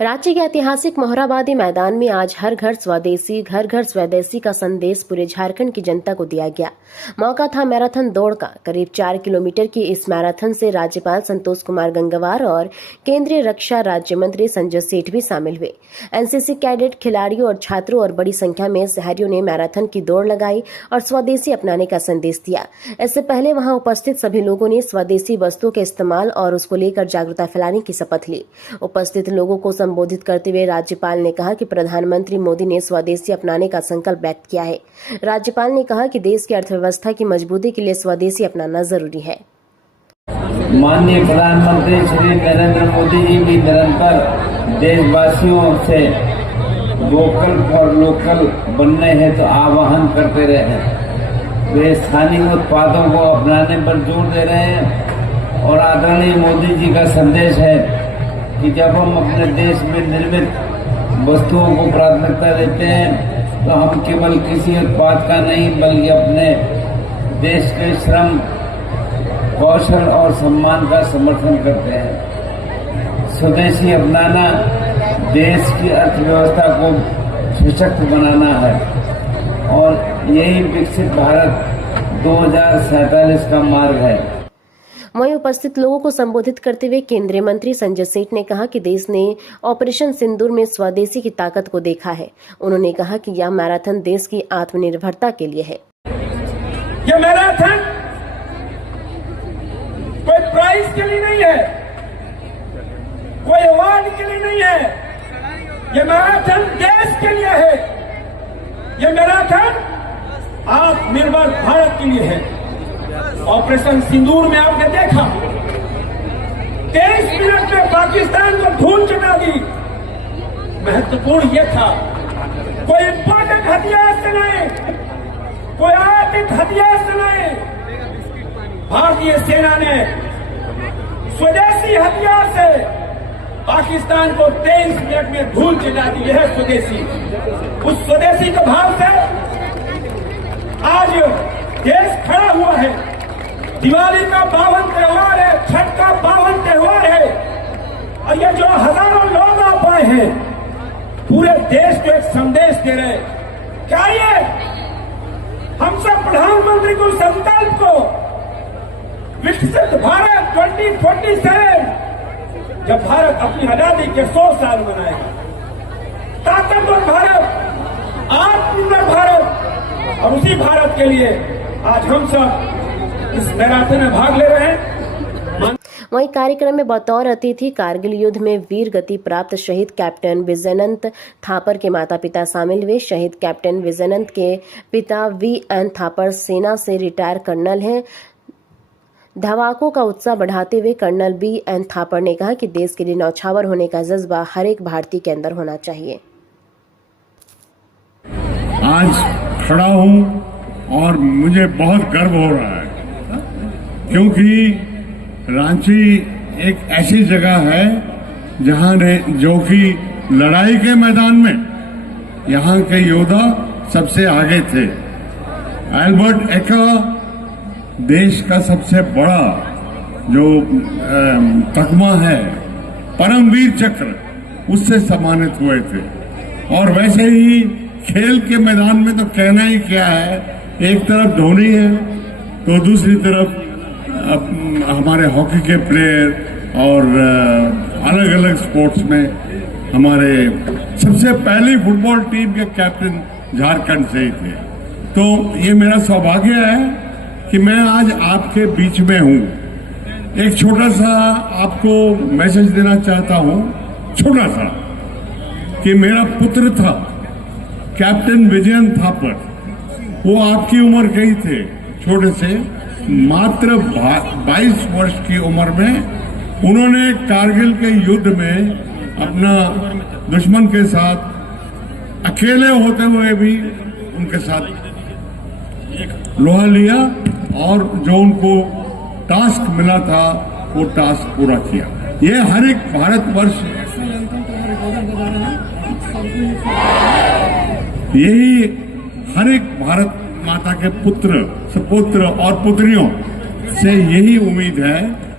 रांची के ऐतिहासिक मोहराबादी मैदान में आज हर घर स्वदेशी घर घर स्वदेशी का संदेश पूरे झारखंड की जनता को दिया गया। मौका था मैराथन दौड़ का। करीब 4 किलोमीटर की इस मैराथन से राज्यपाल संतोष कुमार गंगवार और केंद्रीय रक्षा राज्य मंत्री संजय सेठ भी शामिल हुए। एनसीसी कैडेट, खिलाड़ियों और छात्रों और बड़ी संख्या में शहरियों ने मैराथन की दौड़ लगाई और स्वदेशी अपनाने का संदेश दिया। इससे पहले वहां उपस्थित सभी लोगों ने स्वदेशी वस्तुओं के इस्तेमाल और उसको लेकर जागरूकता फैलाने की शपथ ली। उपस्थित लोगों को संबोधित करते हुए राज्यपाल ने कहा कि प्रधानमंत्री मोदी ने स्वदेशी अपनाने का संकल्प व्यक्त किया है। राज्यपाल ने कहा कि देश की अर्थव्यवस्था की मजबूती के लिए स्वदेशी अपनाना जरूरी है। माननीय प्रधानमंत्री श्री नरेंद्र मोदी जी भी निरंतर देशवासियों से वोकल फॉर लोकल बनने हेतु आह्वान करते रहे हैं। वे स्थानीय उत्पादों को अपनाने पर जोर दे रहे हैं और आदरणीय मोदी जी का संदेश है कि जब हम अपने देश में निर्मित वस्तुओं को प्राथमिकता देते हैं तो हम केवल किसी उत्पाद का नहीं बल्कि अपने देश के श्रम, कौशल और सम्मान का समर्थन करते हैं। स्वदेशी अपनाना देश की अर्थव्यवस्था को सशक्त बनाना है और यही विकसित भारत 2047 का मार्ग है। वहीं उपस्थित लोगों को संबोधित करते हुए केंद्रीय मंत्री संजय सेठ ने कहा कि देश ने ऑपरेशन सिंदूर में स्वदेशी की ताकत को देखा है। उन्होंने कहा कि यह मैराथन देश की आत्मनिर्भरता के लिए है। यह मैराथन कोई प्राइज के लिए नहीं है, कोई अवार्ड के लिए नहीं है। यह मैराथन देश के लिए है। यह मैराथन आत्मनिर्भर भारत के लिए है। ऑपरेशन सिंदूर में आपने देखा 23 मिनट में पाकिस्तान को धूल चटा दी। महत्वपूर्ण यह था कोई इंपोर्टेड हथियार से नहीं, कोई आर्थिक हथियार से नहीं, भारतीय सेना ने स्वदेशी हथियार से पाकिस्तान को 23 मिनट में धूल चटा दी। यह स्वदेशी, उस स्वदेशी के भाव से आज देश खड़ा हुआ है। दिवाली का पावन त्योहार है, छठ का पावन त्योहार है और ये जो हजारों लोग आ पाए हैं पूरे देश को एक संदेश दे रहे हैं। क्या ये हम सब प्रधानमंत्री को संकल्प को विकसित भारत 2047 जब भारत अपनी आजादी के 100 साल मनाएगा, ताकतवर भारत, आत्मनिर्भर भारत, और उसी भारत के लिए आज हम सब इस मैराथन में भाग ले रहे हैं। वहीं कार्यक्रम में बतौर अतिथि कारगिल युद्ध में वीर गति प्राप्त शहीद कैप्टन विजयनंत थापर के माता पिता शामिल हुए। शहीद कैप्टन विजयनंत के पिता VN थापर सेना से रिटायर कर्नल हैं। धावाकों का उत्साह बढ़ाते हुए कर्नल VN थापर ने कहा कि देश के लिए न्यौछावर होने का जज्बा हर एक भारतीय के अंदर होना चाहिए। आज खड़ा हूं और मुझे बहुत गर्व हो रहा है क्योंकि रांची एक ऐसी जगह है जहां जो कि लड़ाई के मैदान में यहां के योद्धा सबसे आगे थे। एल्बर्ट एक्का देश का सबसे बड़ा जो तगमा है परमवीर चक्र, उससे सम्मानित हुए थे। और वैसे ही खेल के मैदान में तो कहना ही क्या है, एक तरफ धोनी है तो दूसरी तरफ हमारे हॉकी के प्लेयर और अलग अलग स्पोर्ट्स में हमारे सबसे पहली फुटबॉल टीम के कैप्टन झारखंड से ही थे। तो ये मेरा सौभाग्य है कि मैं आज आपके बीच में हूँ। एक छोटा सा आपको मैसेज देना चाहता हूँ, छोटा सा, कि मेरा पुत्र था कैप्टन विजयन थापर। वो आपकी उम्र के ही थे, छोटे से, मात्र 22 वर्ष की उम्र में उन्होंने कारगिल के युद्ध में अपना दुश्मन के साथ अकेले होते हुए भी उनके साथ लोहा लिया और जो उनको टास्क मिला था वो टास्क पूरा किया। ये हर एक भारतवर्ष, यही हर एक भारत माता के पुत्र, सपुत्र और पुत्रियों से यही उम्मीद है